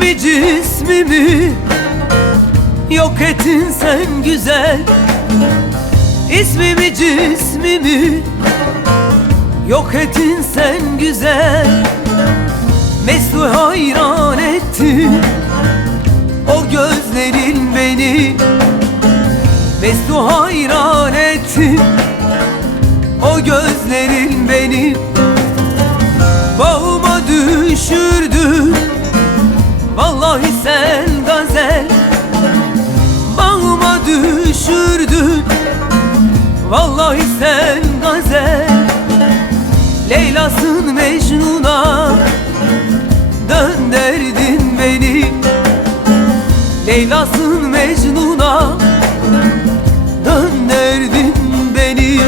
İsmimi cismimi yok ettin sen güzel. İsmimi cismimi yok ettin sen güzel. Mesut hayran ettin o gözlerin beni. Mesut hayran ettin o gözlerin beni. Bağıma düşürdün vallahi sen gazel. Bağıma düşürdün vallahi sen gazel. Leyla'sın Mecnun'a dönderdin beni. Leyla'sın Mecnun'a dönderdin beni.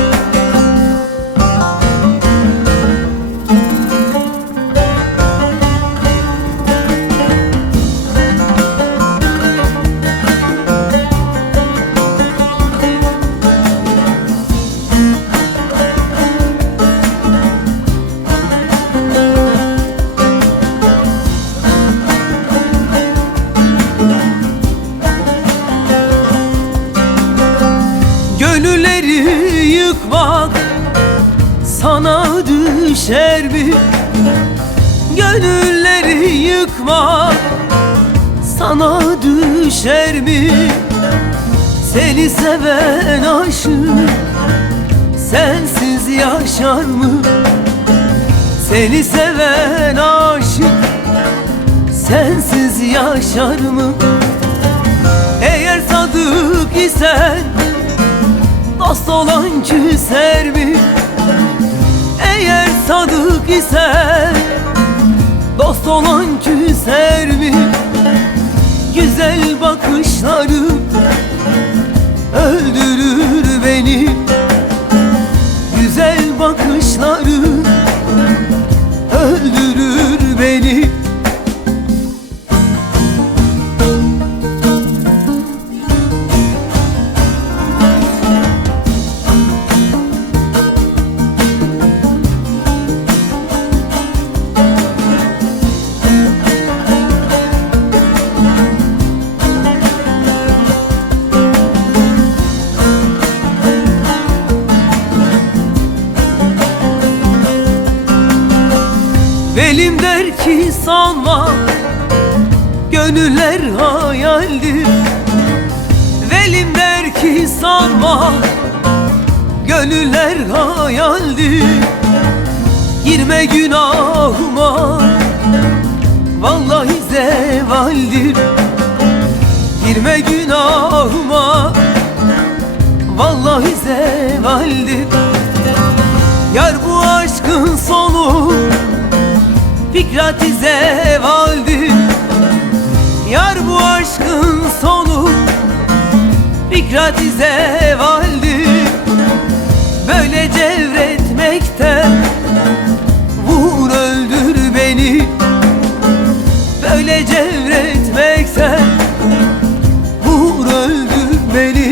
Gönülleri yıkmak sana düşer mi? Gönülleri yıkmak sana düşer mi? Seni seven aşık sensiz yaşar mı? Seni seven aşık sensiz yaşar mı? Eğer sadık isen dost olan küser mi? Eğer sadık isen dost olan küser mi? Güzel bakışların öldürür beni. Güzel bakışların öldürür beni. Velim der ki sanma gönüller hayaldir. Velim der ki sanma gönüller hayaldir. Girme günahıma vallahi zevaldir. Girme günahıma vallahi zevaldir. Yar bu aşkın sonu Fikret-i zevaldir. Yar bu aşkın sonu Fikret-i zevaldir. Böyle cevretmekten vur öldür beni. Böyle cevretmekten vur öldür beni.